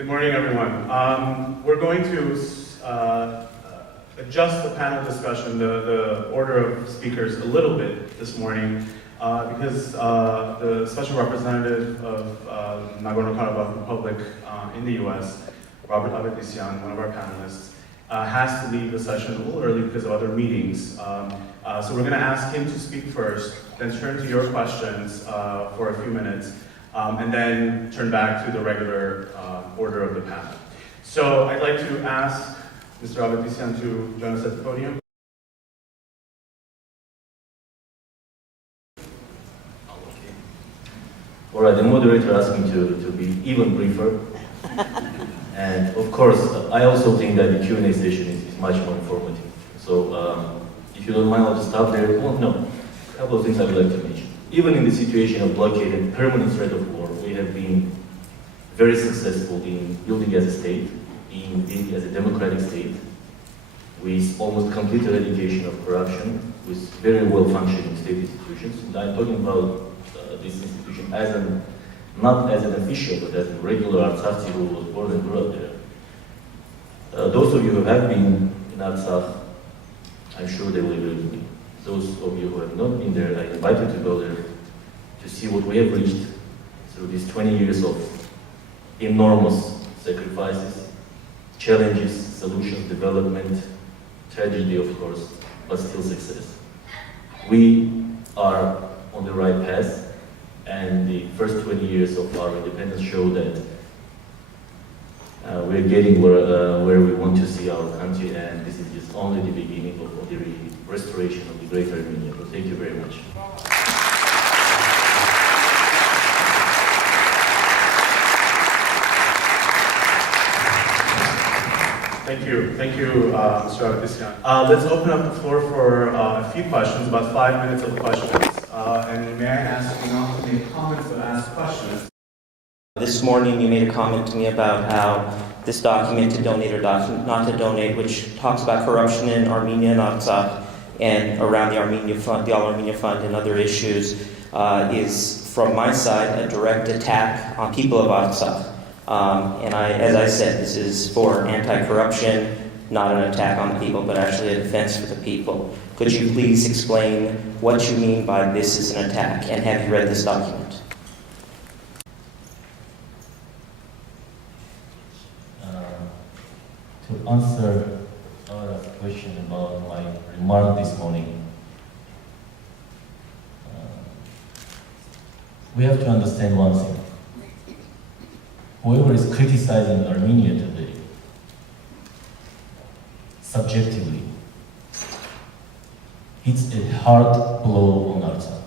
Good morning, everyone. We're going to adjust the panel discussion, the order of speakers a little bit this morning because the special representative of Nagorno-Karabakh Republic in the US, Robert Avedissian, one of our panelists, has to leave the session a little early because of other meetings. So we're going to ask him to speak first, then turn to your questions for a few minutes, and then turn back to the regular order of the panel. So I'd like to ask Mr. Avedissian to join us at the podium. All right, the moderator asked me to be even briefer. And of course, I also think that the Q&A session is much more informative. So if you don't mind, I'll just stop there. Well, no, a couple of things I would like to mention. Even in the situation of blockade and permanent threat of war, we have been very successful in building as a state, in being as a democratic state, with almost complete eradication of corruption, with very well-functioning state institutions. And I'm talking about this institution as not as an official, but as a regular Artsakh who was born and grew up there. Those of you who have been in Artsakh, I'm sure they will agree with me. Those of you who have not been there, I invite you to go there to see what we have reached through these 20 years of enormous sacrifices, challenges, solutions, development, tragedy of course, but still success. We are on the right path, and the first 20 years of our independence show that we're getting where we want to see our country, and this is just only the beginning of the restoration of the Great Armenia. So thank you very much. Thank you, Mr. Avedissian. Let's open up the floor for a few questions, about 5 minutes of questions. And may I ask you not to make comments, but ask questions. This morning you made a comment to me about how this document, to donate or not to donate, which talks about corruption in Armenia and Artsakh and around the Armenia Fund, the All-Armenian Fund and other issues, is from my side a direct attack on people of Artsakh. And as I said, this is for anti-corruption, not an attack on the people, but actually a defense for the people. Could you please explain what you mean by this is an attack, and have you read this document? To answer our question about my remark this morning, we have to understand one thing. Whoever is criticizing Armenia today, subjectively, it's a hard blow on Artsakh.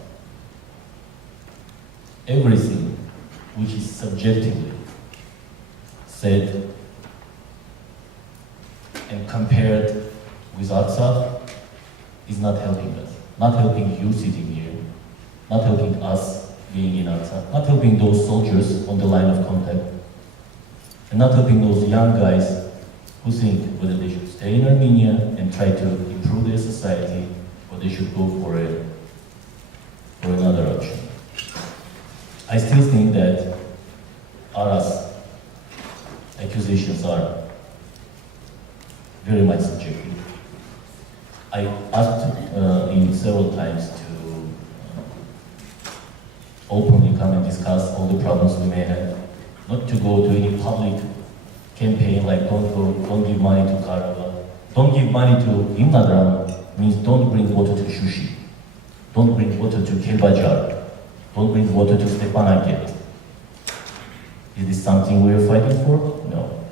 Everything which is subjectively said and compared with Artsakh is not helping us, not helping you sitting here, not helping us being in Artsakh, not helping those soldiers on the line of contact, and not helping those young guys who think whether they should stay in Armenia and try to improve their society, or they should go for another option. I still think that Aras accusations are very much subjective. I asked him several times to openly come and discuss all the problems we may have, not to go to any public campaign like don't give money to Karabakh, don't give money to Imnadram means don't bring water to Shushi, don't bring water to Kelbajar, don't bring water to Stepanakert. Is this something we're fighting for? No.